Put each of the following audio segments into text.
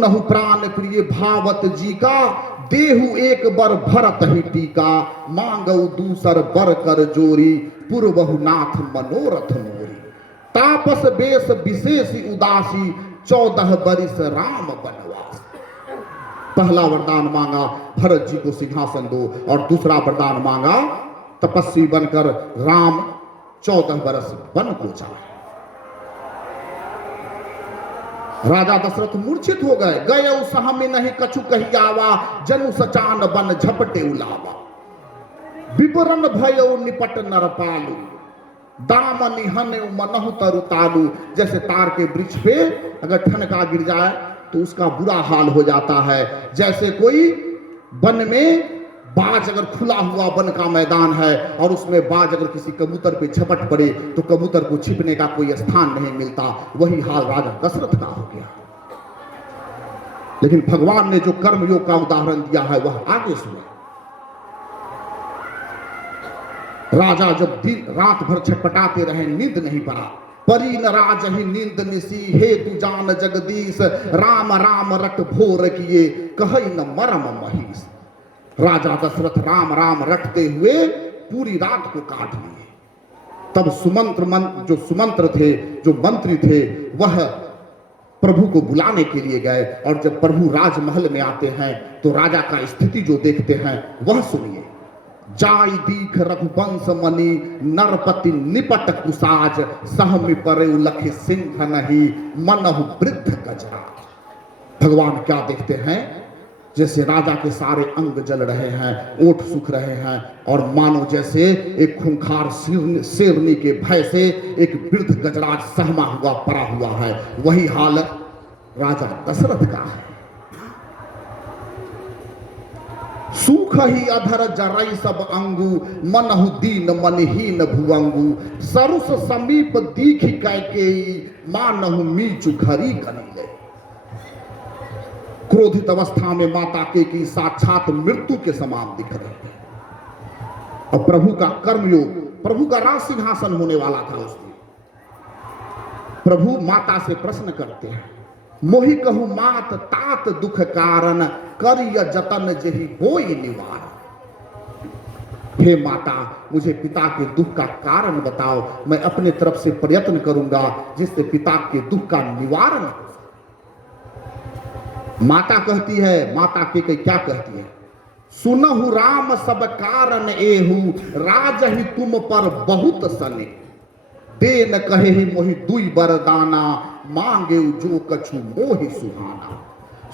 सुनहु प्राण प्रिय भावत जी का, देहु एक बर भरत ही टीका, मांगऊ दूसर बर कर जोरी, पुरबहु नाथ मनोरथ मोरी। तापस बेस विशेष उदासी, 14 बरिस राम बनवास। पहला वरदान मांगा भरत जी को सिंहासन दो, और दूसरा वरदान मांगा तपस्वी बनकर राम 14 बरस वन को जाए। राजा दशरथ मूर्छित हो गए। गए उसह में नहीं कछु कही आवा, जनु सचान बन झपटे उलावा। विवरण भयो निपट नरपालू, दामनि हने मनहु तरु तालू। जैसे तार के वृक्ष पे अगर ठनका गिर जाए तो उसका बुरा हाल हो जाता है। जैसे कोई वन में बाज, अगर खुला हुआ वन का मैदान है और उसमें बाज अगर किसी कबूतर पे झपट पड़े तो कबूतर को छिपने का कोई स्थान नहीं मिलता, वही हाल राजा दशरथ का हो गया। लेकिन भगवान ने जो कर्मयोग का उदाहरण दिया है वह आगे सुना। राजा जब दिन रात भर छटपटाते रहे, नींद नहीं पड़ा। परी न राज ही नींद निसी, हे तू जान जगदीश, राम राम रट भोर किए, कहि न मरम महिष। राजा दशरथ राम राम रटते हुए पूरी रात को काट लिए। तब जो सुमंत्र थे, जो मंत्री थे, वह प्रभु को बुलाने के लिए गए। और जब प्रभु राजमहल में आते हैं तो राजा का स्थिति जो देखते हैं वह सुनिए। जाई दीख रघुवंश मणि, नरपति निपट कुसाज, सहमि परे लख सिंह नहीं, मनहु वृद्ध गजराज। भगवान क्या देखते हैं? जैसे राजा के सारे अंग जल रहे हैं, ओठ सूख रहे हैं, और मानो जैसे एक खूंखार शेरनी के भय से एक वृद्ध गजराज सहमा हुआ पड़ा हुआ है। वही हाल राजा दशरथ का है। सूख ही अधर जरई सब अंगू, मनहु दीन मनहीन भुवंगू। सरुस समीप दीख कैकेयी, मानहु मीचु घरी गनीले। क्रोधित अवस्था में माता केकई साक्षात मृत्यु के समान दिख रहे थे। और प्रभु का कर्मयोग, प्रभु का राज सिंहासन होने वाला था उसमें। प्रभु माता से प्रश्न करते हैं, मोहि कहु मात तात दुख कारण, करिय जतन जेहि होई निवारण। हे माता, मुझे पिता के दुख का कारण बताओ, मैं अपने तरफ से प्रयत्न करूंगा जिससे पिता के दुख का निवारण हो। माता कहती है, माता के क्या कहती है? सुनहु राम सब कारण एहू, राज ही तुम पर बहुत सने। देन कहे ही मोहि दुई बरदाना, मांगे जो कछु मोहि सुहाना।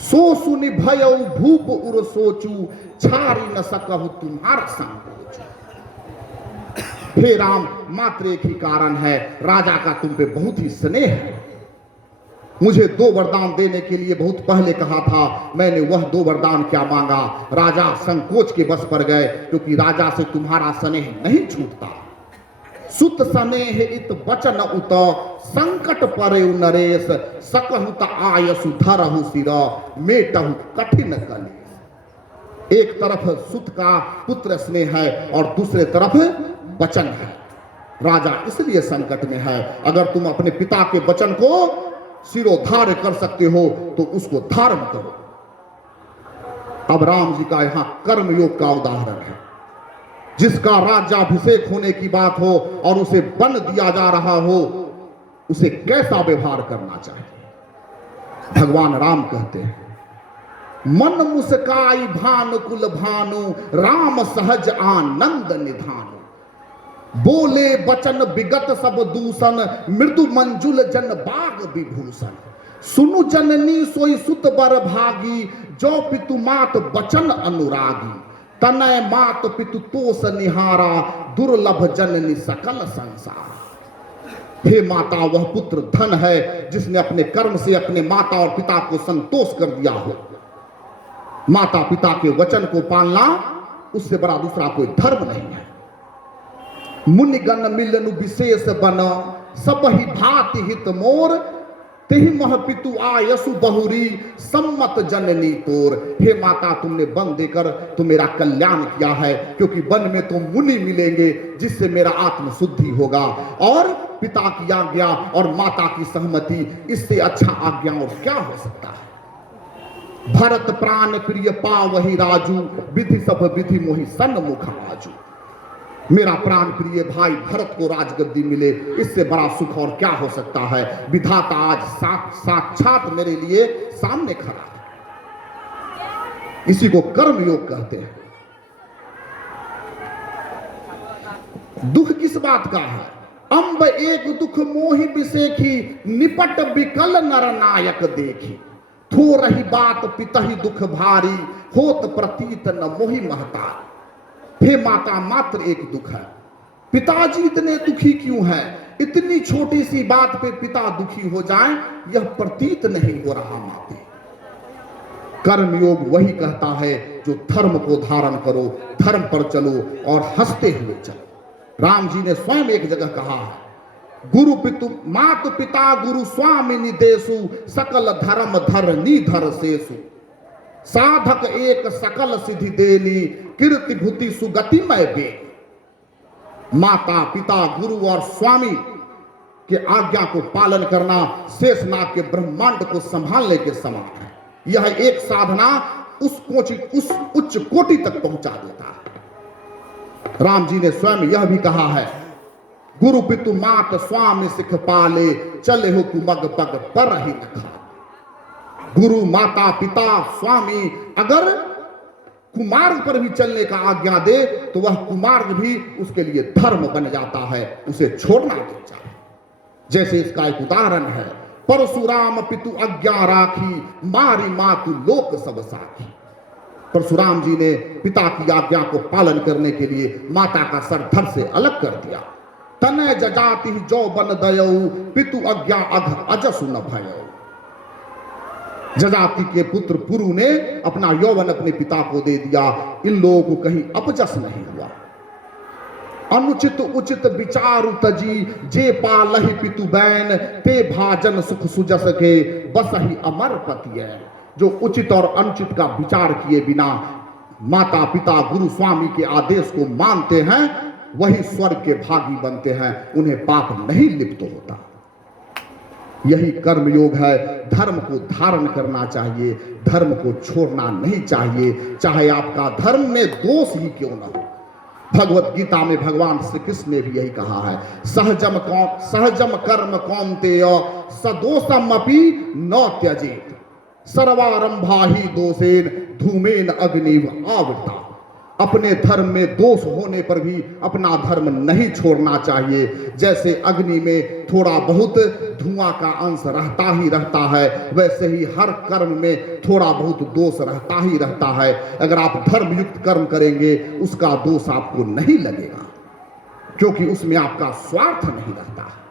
सो सुनि भयउ भूप उर सोचू, छारी न सकहु तुम्हारा संकोच। हे राम, मात्र एक ही कारण है, राजा का तुम पे बहुत ही स्नेह है। मुझे 2 वरदान देने के लिए बहुत पहले कहा था, मैंने वह 2 वरदान क्या मांगा। राजा संकोच के बस पर गए, क्योंकि राजा से तुम्हारा स्नेह नहीं छूटता। सुत स्नेह इत वचन उत, संकट परे नरेश, सकहु त आयसु धरहु सिर, मेटहु कठिन कलेश। एक तरफ सुत का पुत्र स्नेह है और दूसरे तरफ वचन है। राजा इसलिए संकट में है। अगर तुम अपने पिता के वचन को सिरोधार्य कर सकते हो तो उसको धारण करो। अब राम जी का यहां कर्मयोग का उदाहरण है। जिसका राज्याभिषेक होने की बात हो और उसे वन दिया जा रहा हो, उसे कैसा व्यवहार करना चाहिए? भगवान राम कहते हैं, मन मुस्काई भानुकुल भानु, राम सहज आनंद निधानु। बोले बचन विगत सब दूषण, मृदु मंजुल जन बाग विभूषण। सुनु जननी सोई सुत बर भागी, जो पितु मात बचन अनुरागी। तनय मात पितु तोष निहारा, दुर्लभ जननी सकल संसार। हे माता, वह पुत्र धन है जिसने अपने कर्म से अपने माता और पिता को संतोष कर दिया हो। माता पिता के वचन को पालना, उससे बड़ा दूसरा कोई धर्म नहीं है। मुनिगण मिलन विशेष बन, सब ही भांति हित मोर। तेहि मह पितु आयसु बहुरी, सम्मत जननी तोर। हे माता, तुमने वन देकर तो मेरा कल्याण किया है, क्योंकि वन में तो मुनि मिलेंगे जिससे मेरा आत्म शुद्धि होगा। और पिता की आज्ञा और माता की सहमति, इससे अच्छा आज्ञा और क्या हो सकता है? भरत प्राण प्रिय पावहि राजू, विधि सब विधि मोहि सन्मुख आजू। मेरा प्राण प्रिय भाई भरत को राजगद्दी मिले, इससे बड़ा सुख और क्या हो सकता है। विधाता आज साक्षात मेरे लिए सामने खड़ा है। इसी को कर्म योग कहते हैं। दुख किस बात का है? अंब एक दुख मोहि बिसेखी, निपट बिकल नर नायक देखी। थो रही बात पितहि दुख भारी, होत प्रतीत न मोहि महतार। हे माता, मात्र एक दुख है। पिताजी इतने दुखी क्यों हैं? इतनी छोटी सी बात पे पिता दुखी हो जाएं, यह प्रतीत नहीं हो रहा माते। कर्मयोग वही कहता है जो धर्म को धारण करो, धर्म पर चलो और हंसते हुए चलो। राम जी ने स्वयं एक जगह कहा है, गुरु पितु मातु पिता गुरु स्वामी निदेशु, सकल धर्म धरनी धर शेषु। साधक एक सकल सिद्धि देनी, कीर्ति भूति सुगति में बे। माता पिता गुरु और स्वामी के आज्ञा को पालन करना शेषनाग के ब्रह्मांड को संभालने के समान है। यह एक साधना उस उच्च कोटि तक पहुंचा देता है। राम जी ने स्वयं यह भी कहा है, गुरु पितु मात स्वामी सिख पाले, चले हो कुमग पग पर ही न खा। गुरु माता पिता स्वामी अगर कुमार्ग पर भी चलने का आज्ञा दे तो वह कुमार्ग भी उसके लिए धर्म बन जाता है, उसे छोड़ना नहीं चाहिए। जैसे इसका एक उदाहरण है, परशुराम पितु आज्ञा राखी, मारी मातु लोक सब साखी। परशुराम जी ने पिता की आज्ञा को पालन करने के लिए माता का सर धड़ से अलग कर दिया। तनय जजाति जो बन दयऊ, पितु आज्ञा अघ अजसु न भयऊ। जजाति के पुत्र पुरु ने अपना यौवन अपने पिता को दे दिया, इन लोगों को कहीं अपजस नहीं हुआ। अनुचित उचित विचारु तजी, जे पालहि पितु बैन, ते भाजन सुख सुजस के, बसहि अमर पतियैन। जो उचित और अनुचित का विचार किए बिना माता पिता गुरु स्वामी के आदेश को मानते हैं, वही स्वर्ग के भागी बनते हैं, उन्हें पाप नहीं लिप्त होता। यही कर्म योग है। धर्म को धारण करना चाहिए, धर्म को छोड़ना नहीं चाहिए, चाहे आपका धर्म में दोष ही क्यों न हो। भगवत गीता में भगवान श्री कृष्ण ने भी यही कहा है, सहजम कर्म कौन्तेय, सदोषम अपि न त्यजेत, सर्वारंभा ही दोषेन धूमेन अग्निव आवृता। अपने धर्म में दोष होने पर भी अपना धर्म नहीं छोड़ना चाहिए। जैसे अग्नि में थोड़ा बहुत धुआं का अंश रहता ही रहता है, वैसे ही हर कर्म में थोड़ा बहुत दोष रहता ही रहता है। अगर आप धर्मयुक्त कर्म करेंगे उसका दोष आपको नहीं लगेगा, क्योंकि उसमें आपका स्वार्थ नहीं रहता है।